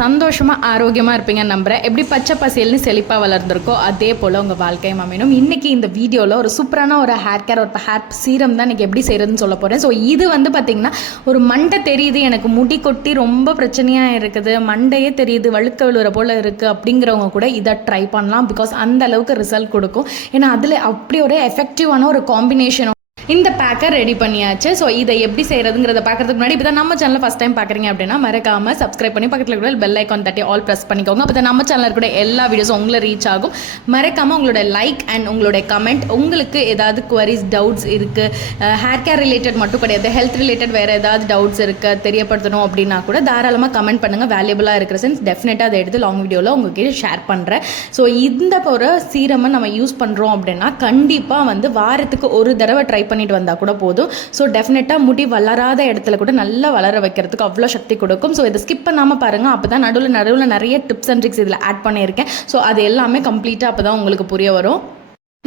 சந்தோஷமாக ஆரோக்கியமாக இருப்பீங்கன்னு நம்புகிறேன். எப்படி பச்சை பசேல்னு செழிப்பாக வளர்ந்துருக்கோ அதே போல் உங்கள் வாழ்க்கையும் அமையணும். இன்றைக்கி இந்த வீடியோவில் ஒரு சூப்பரான ஒரு ஹேர் கேர், ஒரு ஹேர் சீரம் தான் இன்றைக்கி எப்படி செய்கிறதுன்னு சொல்ல போகிறேன். ஸோ இது வந்து பார்த்திங்கன்னா ஒரு மண்டை தெரியுது, எனக்கு முடி கொட்டி ரொம்ப பிரச்சனையாக இருக்குது, மண்டையே தெரியுது, வழுக்க விழுற போல் இருக்குது அப்படிங்கிறவங்க கூட இதை ட்ரை பண்ணலாம். பிகாஸ் அந்த அளவுக்கு ரிசல்ட் கொடுக்கும். ஏன்னா அதில் அப்படி ஒரு எஃபெக்டிவான ஒரு காம்பினேஷன். இந்த பேக்கை ரெடி பண்ணியாச்சு. ஸோ இதை எப்படி செய்கிறதுங்கிறத பார்க்குறதுக்கு முன்னாடி இப்போ தான் நம்ம சேனலில் ஃபஸ்ட் டைம் பார்க்குறீங்க அப்படின்னா மறக்காமல் சப்ஸ்கிரைப் பண்ணி பக்கத்தில் கூட பெல் ஐக்கான் தட்டி ஆல் ப்ரெஸ் பண்ணிக்கோங்க. அப்போ தான் நம்ம சேனலில் கூட எல்லா வீடியோஸும் உங்களை ரீச் ஆகும். மறக்காமல் உங்களோட லைக் அண்ட் உங்களுடைய கமெண்ட், உங்களுக்கு ஏதாவது குவரிஸ், டவுட்ஸ் இருக்குது, ஹேர் கேர் ரிலேட்டட் மட்டும் கிடையாது, ஹெல்த் ரிலேட்டட் வேறு ஏதாவது டவுட்ஸ் இருக்குது தெரியப்படுத்தணும் அப்படின்னா கூட தாராளமாக கமெண்ட் பண்ணுங்கள். வேல்யூபிளாக இருக்கிற சென்ஸ் டெஃபினட்டாக அதை எடுத்து லாங் வீடியோவில் உங்ககிட்ட ஷேர் பண்ணுறேன். ஸோ இந்த ஒரு சீரமை நம்ம யூஸ் பண்ணுறோம் அப்படின்னா கண்டிப்பாக வந்து வாரத்துக்கு ஒரு தடவை ட்ரை பண்ணிட்டு வந்தால் கூட போதும். ஸோ டெஃபினட்டாக முடி வளராத இடத்துல கூட நல்லா வளர வைக்கிறதுக்கு அவ்வளோ சக்தி கொடுக்கும். ஸோ இதை ஸ்கிப் பண்ணாமல் பாருங்கள். அப்போ தான் நடுவில் நிறைய டிப்ஸ் அண்ட் ட்ரிக்ஸ் இதில் ஆட் பண்ணியிருக்கேன். ஸோ அது எல்லாமே கம்ப்ளீட்டாக அப்போ தான் உங்களுக்கு புரிய வரும்.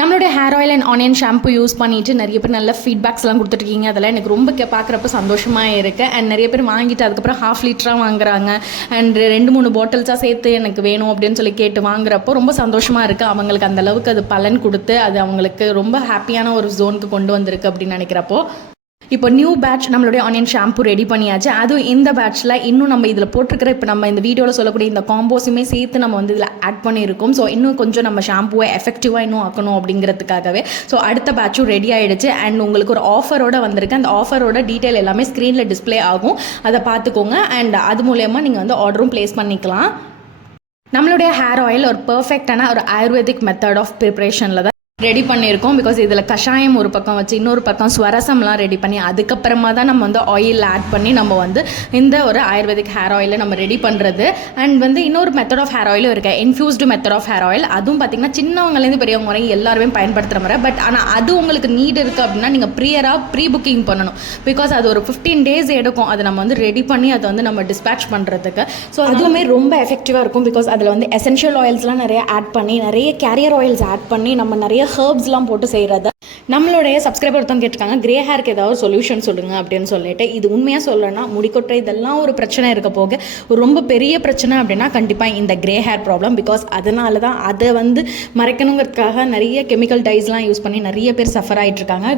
நம்மளுடைய hair oil and onion shampoo use பண்ணிவிட்டு நிறைய பேர் நல்ல ஃபீட்பேக்ஸ்லாம் கொடுத்துருக்கீங்க. அதெல்லாம் எனக்கு ரொம்ப பார்க்குறப்ப சந்தோஷமாக இருக்குது. அண்ட் நிறைய பேர் வாங்கிட்டு அதுக்கப்புறம் 1/2 லிட்டராக வாங்குறாங்க அண்ட் 2-3 பாட்டில்ஸாக சேர்த்து எனக்கு வேணும் அப்படின்னு சொல்லி கேட்டு வாங்குறப்போ ரொம்ப சந்தோஷமாக இருக்குது. அவங்களுக்கு அந்தளவுக்கு அது பலன் கொடுத்து அது அவங்களுக்கு ரொம்ப ஹாப்பியான ஒரு ஜோனுக்கு கொண்டு வந்திருக்கு அப்படின்னு நினைக்கிறப்போ இப்போ நியூ பேட்ச் நம்மளுடைய ஆனியன் ஷாம்பு ரெடி பண்ணியாச்சு. அதுவும் இந்த பேட்ச்சில் இன்னும் நம்ம இதில் போட்டிருக்கிற இப்போ நம்ம இந்த வீடியோவில் சொல்லக்கூடிய இந்த காம்போஸுமே சேர்த்து நம்ம வந்து இதில் ஆட் பண்ணியிருக்கோம். ஸோ இன்னும் கொஞ்சம் நம்ம ஷாம்புவை எஃபெக்டிவாக இன்னும் ஆக்கணும் அப்படிங்கிறதுக்காகவே ஸோ அடுத்த பேட்சும் ரெடி ஆகிடுச்சு. அண்ட் உங்களுக்கு ஒரு ஆஃபரோட வந்திருக்கு. அந்த ஆஃபரோட டீட்டெயில் எல்லாமே ஸ்க்ரீனில் டிஸ்பிளே ஆகும், அதை பார்த்துக்கோங்க. அண்ட் அது மூலயமா நீங்கள் வந்து ஆர்டரும் ப்ளேஸ் பண்ணிக்கலாம். நம்மளுடைய ஹேர் ஆயில் ஒரு பர்ஃபெக்டான ஒரு ஆயுர்வேதிக் மெத்தட் ஆஃப் ப்ரிப்ரேஷனில் தான் ரெடி பண்ணியிருக்கோம். பிகாஸ் இதில் கஷாயம் ஒரு பக்கம் வச்சு இன்னொரு பக்கம் ஸ்வரசம்லாம் ரெடி பண்ணி அதுக்கப்புறமா தான் நம்ம வந்து ஆயில் ஆட் பண்ணி நம்ம வந்து இந்த ஒரு ஆயுர்வேதிக் ஹேர் ஆயிலை நம்ம ரெடி பண்ணுறது. அண்ட் வந்து இன்னொரு மெத்தட் ஆஃப் ஹேர் ஆயிலும் இருக்குது, infused method of hair oil. அதுவும் பார்த்திங்கன்னா சின்னவங்கலேருந்து பெரியவங்க வரை எல்லாருமே பயன்படுத்துகிற மாதிரி. பட் ஆனால் அது உங்களுக்கு நீட் இருக்குது அப்படின்னா நீங்கள் ப்ரீ புக்கிங் பண்ணணும். பிகாஸ் அது ஒரு 15 days எடுக்கும் அதை நம்ம வந்து ரெடி பண்ணி அதை வந்து நம்ம டிஸ்பேச் பண்ணுறதுக்கு. ஸோ அதுவுமே ரொம்ப எஃபெக்டிவாக இருக்கும். பிகாஸ் அதில் வந்து எசென்ஷியல் ஆயில்ஸ்லாம் நிறைய ஆட் பண்ணி, நிறைய கேரியர் ஆயில்ஸ் ஆட் பண்ணி, நம்ம நிறைய ஹர்ப்ஸ்லாம் போட்டு செய்கிறது. நம்மளுடைய சப்ஸ்கிரைபர் ஒருத்தவங்க கேட்டிருக்காங்க, கிரே ஹேருக்கு ஏதாவது சொல்யூஷன் சொல்லுங்கள் அப்படின்னு சொல்லிட்டு. இது உண்மையாக சொல்லணும்னா முடிக்கொட்டை இதெல்லாம் ஒரு பிரச்சனை இருக்க போக ஒரு ரொம்ப பெரிய பிரச்சனை அப்படின்னா கண்டிப்பாக இந்த கிரே ஹேர் ப்ராப்ளம். பிகாஸ் அதனால தான் அதை வந்து மறைக்கணுங்கிறதுக்காக நிறைய கெமிக்கல் டைஸ்லாம் யூஸ் பண்ணி நிறைய பேர் சஃபர் ஆகிட்டுருக்காங்க.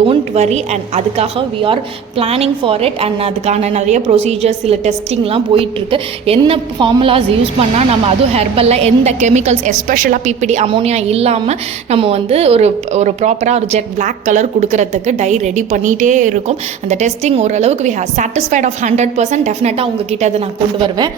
Don't worry. அண்ட் அதுக்காக we are planning for it. And அதுக்கான நிறைய ப்ரொசீஜர்ஸ், இல்லை டெஸ்டிங்லாம் போயிட்டுருக்கு. என்ன ஃபார்முலாஸ் யூஸ் பண்ணால் நம்ம அதுவும் ஹெர்பலில் எந்த கெமிக்கல்ஸ் எஸ்பெஷலாக பிபிடி, அமோனியா இல்லாமல் நம்ம வந்து ஒரு ப்ராப்பராக ஒரு ஜெட் பிளாக் கலர் கொடுக்கறதுக்கு டை ரெடி பண்ணிகிட்டே இருக்கும். அந்த டெஸ்டிங் ஓரளவுக்கு வி ஹேவ் சாட்டிஸ்ஃபைட் ஆஃப் 100%. டெஃபினட்டாக உங்ககிட்ட அதை நான் கொண்டு வருவேன்.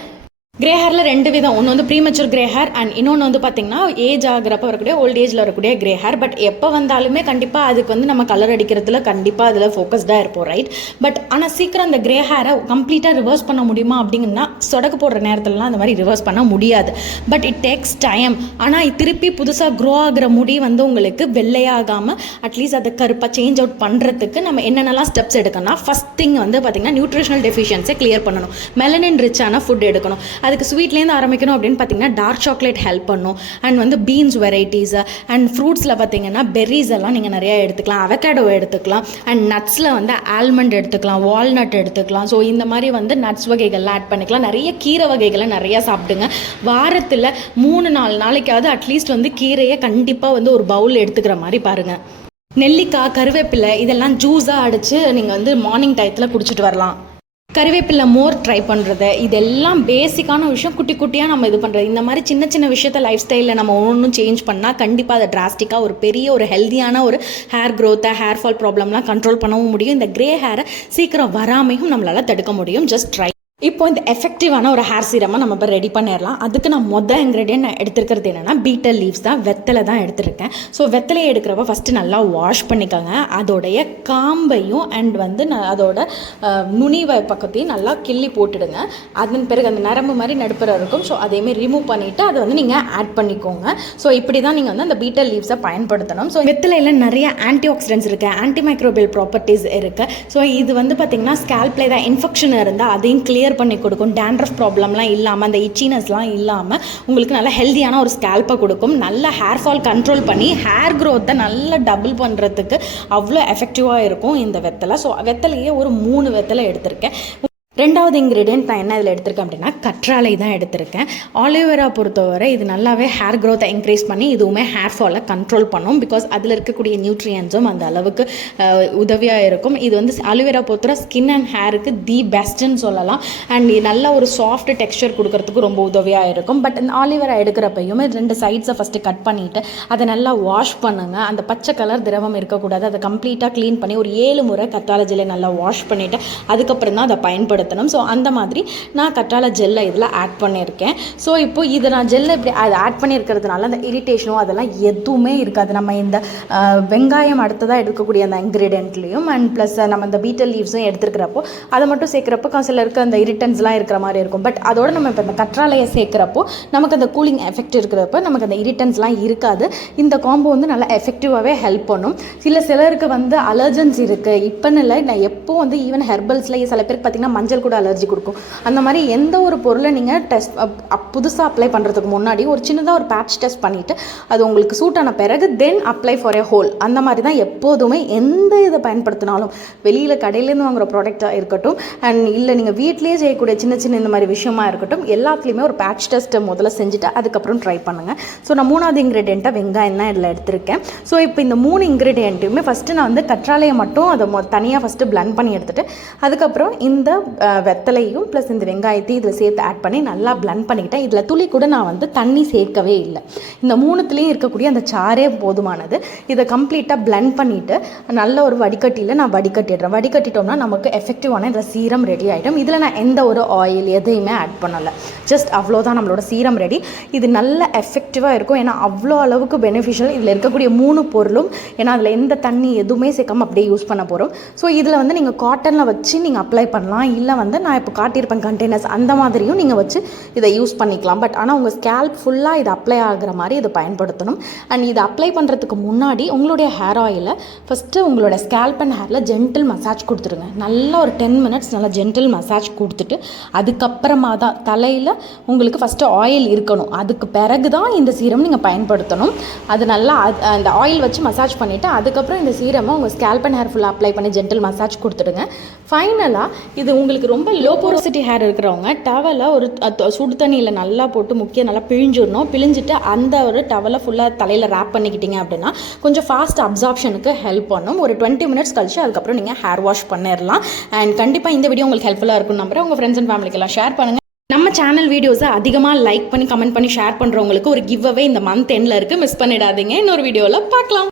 கிரே ஹேரில் 2 விதம். ஒன்று வந்து ப்ரீமெச்சூர் கிரே ஹேர் அண்ட் இன்னொன்று வந்து பார்த்திங்கன்னா ஏஜ் ஆகிறப்ப வரக்கூடிய ஓல்ட் ஏஜில் வரக்கூடிய கிரே ஹேர். பட் எப்போ வந்தாலுமே கண்டிப்பாக அதுக்கு வந்து நம்ம கலர் அடிக்கிறதுல கண்டிப்பாக அதில் ஃபோக்கஸ்டாக இருப்போம், ரைட்? பட் ஆனால் சீக்கிரம் அந்த கிரே ஹேரை கம்ப்ளீட்டாக ரிவர்ஸ் பண்ண முடியுமா அப்படிங்கன்னா சொடக்கு போடுற நேரத்துலலாம் அந்த மாதிரி ரிவர்ஸ் பண்ண முடியாது. But it takes time. ஆனால் திருப்பி புதுசாக க்ரோ ஆகிற முடி வந்து உங்களுக்கு வெள்ளையாகாமல் அட்லீஸ்ட் அதை கருப்பாக சேஞ்ச் அவுட் பண்ணுறதுக்கு நம்ம என்னென்னலாம் ஸ்டெப்ஸ் எடுக்கணும்னா, ஃபஸ்ட் திங் வந்து பார்த்திங்கன்னா நியூட்ரிஷனல் டெஃபிஷியன்ஸை கிளியர் பண்ணணும். மெலனின் ரிச்சான ஃபுட் எடுக்கணும். அதுக்கு ஸ்வீட்லேருந்து ஆரம்பிக்கணும் அப்படின்னு பார்த்தீங்கன்னா டார்க் சாக்லேட் ஹெல்ப் பண்ணும். அண்ட் வந்து பீன்ஸ் வெரைட்டிஸ் அண்ட் ஃப்ரூட்ஸில் பார்த்தீங்கன்னா பெர்ரிஸ் எல்லாம் நீங்கள் நிறையா எடுத்துக்கலாம், அவகேடோ எடுத்துக்கலாம். அண்ட் நட்ஸில் வந்து ஆல்மண்ட் எடுத்துக்கலாம், வால்நட் எடுத்துக்கலாம். ஸோ இந்த மாதிரி வந்து நட்ஸ் வகைகள்லாம் ஆட் பண்ணிக்கலாம். நிறைய கீரை வகைகளை நிறையா சாப்பிடுங்க. வாரத்தில் 3-4 நாளைக்காவது அட்லீஸ்ட் வந்து கீரையை கண்டிப்பாக வந்து ஒரு பவுல் எடுத்துக்கிற மாதிரி பாருங்கள். நெல்லிக்காய், கருவேப்பிலை இதெல்லாம் ஜூஸாக அடித்து நீங்கள் வந்து மார்னிங் டயத்தில் குடிச்சிட்டு வரலாம். கருவேப்பிலை மோர் ட்ரை பண்ணுறது, இதெல்லாம் பேசிக்கான விஷயம். குட்டி குட்டியாக நம்ம இது பண்ணுறது, இந்த மாதிரி சின்ன சின்ன விஷயத்த லைஃப் ஸ்டைலில் நம்ம ஒன்றும் சேஞ்ச் பண்ணால் கண்டிப்பாக அதை டிராஸ்டிக்காக ஒரு பெரிய ஒரு ஹெல்த்தியான ஒரு ஹேர் க்ரோத்தை, ஹேர் ஃபால் ப்ராப்ளம்லாம் கண்ட்ரோல் பண்ணவும் முடியும். இந்த கிரே ஹேரை சீக்கிரம் வராமையும் நம்மளால் தடுக்க முடியும். Just try. இப்போ இந்த எஃபெக்டிவான ஒரு ஹேர் சீரமாக நம்ம இப்போ ரெடி பண்ணிடலாம். அதுக்கு நான் இன்க்ரீடியன்ட் நான் எடுத்துருக்கிறது என்னென்னா பீட்டல் லீவ்ஸ் தான், வெத்தலை தான் எடுத்துருக்கேன். ஸோ வெத்தலையை எடுக்கிறப்ப ஃபஸ்ட்டு நல்லா வாஷ் பண்ணிக்கோங்க. அதோடைய காம்பையும் அண்ட் வந்து அதோட நுனிவை பக்கத்தையும் நல்லா கிள்ளி போட்டுடுங்க. அதன் பிறகு அந்த நரம்பு மாதிரி நடுப்புற இருக்கும். ஸோ அதேமாதிரி ரிமூவ் பண்ணிவிட்டு அதை வந்து நீங்கள் ஆட் பண்ணிக்கோங்க. ஸோ இப்படி தான் நீங்கள் வந்து அந்த பீட்டல் லீவ்ஸை பயன்படுத்தணும். ஸோ வெத்தலையில் நிறைய ஆன்டி ஆக்சிடென்ட்ஸ் இருக்குது, ஆன்டி மைக்ரோபியல் ப்ராப்பர்ட்டிஸ் இருக்குது. ஸோ இது வந்து பார்த்திங்கன்னா ஸ்கேல்ப்ல ஏதாவது இன்ஃபெக்ஷன் இருந்தால் அதையும் கிளியர் பண்ணி கொடுக்கும். டேண்ட்ரஃப் ப்ராப்ளம்லாம் இல்லாமல், அந்த இச்சினஸ்லாம் இல்லாமல் உங்களுக்கு நல்ல ஹெல்த்தியான ஒரு ஸ்கேல்ப்பை கொடுக்கும். நல்ல ஹேர் ஃபால் கண்ட்ரோல் பண்ணி ஹேர் க்ரோத்தை நல்லா டபுள் பண்ணுறதுக்கு அவ்வளோ எஃபெக்டிவாக இருக்கும் இந்த வெத்தலை. ஸோ வெத்தலையே ஒரு 3 வெத்தலை எடுத்திருக்கேன். ரெண்டாவது இன்க்ரீடியன்ட் நான் என்ன இதில் எடுத்திருக்கேன் அப்படின்னா கற்றாழை தான் எடுத்திருக்கேன். ஆலிவேரா பொறுத்தவரை இது நல்லாவே ஹேர் க்ரோத்தை இன்க்ரீஸ் பண்ணி இதுவுமே ஹேர் ஃபாலை கண்ட்ரோல் பண்ணும். பிகாஸ் அதில் இருக்கக்கூடிய நியூட்ரியன்ஸும் அந்த அளவுக்கு உதவியாக இருக்கும். இது வந்து ஆலிவேரா பொறுத்தவரை ஸ்கின் அண்ட் ஹேருக்கு தி பெஸ்ட்டுன்னு சொல்லலாம். அண்ட் நல்ல ஒரு சாஃப்ட் டெக்ஸ்சர் கொடுக்கறதுக்கு ரொம்ப உதவியாக இருக்கும். பட் இந்த ஆலிவேரா எடுக்கிறப்பையுமே 2 சைட்ஸை ஃபஸ்ட்டு கட் பண்ணிவிட்டு அதை நல்லா வாஷ் பண்ணுங்கள். அந்த பச்சை கலர் திரவம் இருக்கக்கூடாது. அதை கம்ப்ளீட்டாக க்ளீன் பண்ணி ஒரு 7 முறை கற்றாழை ஜெல்லை நல்லா வாஷ் பண்ணிவிட்டு அதுக்கப்புறம் தான் அதை பயன்படுத்தணும். ஸோ அந்த மாதிரி நான் கற்றாழை ஜெல்லை இதில் ஆட் பண்ணியிருக்கேன். ஸோ இப்போ இதை நான் ஜெல்லை இப்படி அதை ஆட் பண்ணியிருக்கிறதுனால அந்த இரிட்டேஷனோ அதெல்லாம் எதுவுமே இருக்காது. நம்ம இந்த வெங்காயம் அடுத்ததாக எடுக்கக்கூடிய அந்த இன்க்ரீடியன்ட்லேயும் அண்ட் ப்ளஸ் நம்ம இந்த பீட்டல் லீவ்ஸும் எடுத்துருக்கிறப்போ அதை மட்டும் சேர்க்குறப்போ சிலருக்கு அந்த இரிட்டன்ஸ்லாம் இருக்கிற மாதிரி இருக்கும். பட் அதோட நம்ம இப்போ இந்த கற்றாழையை சேர்க்குறப்போ நமக்கு அந்த கூலிங் எஃபெக்ட் இருக்கிறப்ப நமக்கு அந்த இரிட்டன்ஸ்லாம் இருக்காது. இந்த காம்போ வந்து நல்லா எஃபெக்டிவாகவே ஹெல்ப் பண்ணும். சிலருக்கு வந்து அலர்ஜன்ஸ் இருக்குது. இப்போன்னு இல்லை, நான் எப்போ வந்து ஈவன் ஹெர்பல்ஸ்லேயே சில பேருக்கு பார்த்திங்கன்னா மஞ்சள் கூட அலர்ஜி கொடுக்கும். அந்த மாதிரி எந்த ஒரு பொருளை நீங்கள் டெஸ்ட் புதுசாக அப்ளை பண்ணுறதுக்கு முன்னாடி ஒரு சின்னதாக ஒரு பேட்ச் டெஸ்ட் பண்ணிவிட்டு அது உங்களுக்கு சூட் ஆன பிறகு தென் அப்ளை ஃபார் எ ஹோல். அந்த மாதிரி தான் எப்போதுமே எந்த இதை பயன்படுத்தினாலும் வெளியில் கடையிலேருந்து வாங்குகிற ப்ராடக்டாக இருக்கட்டும் அண்ட் இல்லை நீங்கள் வீட்லேயே செய்யக்கூடிய சின்ன சின்ன இந்த மாதிரி விஷயமா இருக்கட்டும், எல்லாத்துலேயுமே ஒரு பேட்ச் டெஸ்ட்டை முதல்ல செஞ்சுட்டு அதுக்கப்புறம் ட்ரை பண்ணுங்கள். ஸோ நான் 3வது இன்க்ரீடியண்ட்டாக வெங்காயம் தான் இதில் எடுத்திருக்கேன். ஸோ இப்போ இந்த 3 இன்க்ரீடியண்ட்டுமே ஃபஸ்ட்டு நான் வந்து கற்றாழையை மட்டும் அதை தனியாக ஃபஸ்ட்டு பிளண்ட் பண்ணி எடுத்துகிட்டு அதுக்கப்புறம் இந்த வெத்தலையும் ப்ளஸ் இந்த வெங்காயத்தையும் இதில் சேர்த்து ஆட் பண்ணி நல்லா பிளண்ட் பண்ணிக்கிட்டேன். இதில் துளி கூட நான் வந்து தண்ணி சேர்க்கவே இல்லை. இந்த 3த்துலேயும் இருக்கக்கூடிய அந்த சாரே போதுமானது. இதை கம்ப்ளீட்டாக பிளண்ட் பண்ணிவிட்டு நல்ல ஒரு வடிகட்டியில் நான் வடிகட்டிடுறேன். வடிகட்டிட்டோம்னா நமக்கு எஃபெக்டிவான இந்த சீரம் ரெடி ஆகிடும். இதில் நான் எந்த ஒரு ஆயில் எதையுமே ஆட் பண்ணலை. ஜஸ்ட் அவ்வளோதான் நம்மளோட சீரம் ரெடி. இது நல்ல எஃபெக்டிவாக இருக்கும். ஏன்னா அவ்வளோ அளவுக்கு பெனிஃபிஷியல் இதில் இருக்கக்கூடிய 3 பொருளும். ஏன்னா அதில் எந்த தண்ணி எதுவுமே சேர்க்காமல் அப்படியே யூஸ் பண்ண போகிறோம். ஸோ இதில் வந்து நீங்கள் காட்டனில் வச்சு நீங்கள் அப்ளை பண்ணலாம். இல்லை வந்து நான் இப்போ காட்டியிருப்பேன் கண்டெய்னர்ஸ், அந்த மாதிரியும் நீங்கள் வச்சு இதை யூஸ் பண்ணிக்கலாம். பட் ஆனால் உங்கள் ஸ்கேல்ப் ஃபுல்லாக இது அப்ளை ஆகிற மாதிரி இதை பயன்படுத்தணும். அண்ட் இதை அப்ளை பண்ணுறதுக்கு முன்னாடி உங்களுடைய ஹேர் ஆயிலை ஃபஸ்ட்டு உங்களோட ஸ்கேல்ப் அண்ட் ஹேரில் ஜென்டில் மசாஜ் கொடுத்துருங்க. நல்லா ஒரு 10 மினிட்ஸ் நல்லா ஜென்டில் மசாஜ் கொடுத்துட்டு அதுக்கப்புறமா தான் தலையில் உங்களுக்கு ஃபஸ்ட்டு ஆயில் இருக்கணும். அதுக்கு பிறகு தான் இந்த சீரம் நீங்கள் பயன்படுத்தணும். அது நல்லா அந்த ஆயில் வச்சு மசாஜ் பண்ணிவிட்டு அதுக்கப்புறம் இந்த சீரமை உங்கள் ஸ்கேல்ப் அண்ட் ஹேர் ஃபுல்லாக அப்ளை பண்ணி ஜென்டில் மசாஜ் கொடுத்துடுங்க. ஃபைனலாக இது உங்களுக்கு ரொம்ப லோ போரோசிட்டி ஹேர் இருக்கிறவங்க டவலை ஒரு சுடு தண்ணியில் நல்லா போட்டு நல்லா பிழிஞ்சிடணும். பிழிஞ்சிட்டு அந்த ஒரு டவலை ஃபுல்லாக தலையில் ரேப் பண்ணிக்கிட்டீங்க அப்படின்னா கொஞ்சம் ஃபாஸ்ட் அப்சார்ப்ஷனுக்கு ஹெல்ப் பண்ணும். ஒரு 20 மினிட்ஸ் கழிச்சு அதுக்கப்புறம் நீங்கள் ஹேர் வாஷ் பண்ணிடலாம். அண்ட் கண்டிப்பாக இந்த வீடியோ உங்களுக்கு ஹெல்ப்ஃபுல்லாக இருக்கும்னு நம்புறேன். உங்கள் ஃப்ரெண்ட்ஸ் அண்ட் ஃபேமிலிக்கெல்லாம் ஷேர் பண்ணுங்கள். நம்ம சேனல் வீடியோஸை அதிகமாக லைக் பண்ணி கமெண்ட் பண்ணி ஷேர் பண்ணுறவங்களுக்கு ஒரு கிவ் அவே இந்த மந்த் எண்டில் இருக்குது. மிஸ் பண்ணிடாதீங்க. இன்னொரு வீடியோவில் பார்க்கலாம்.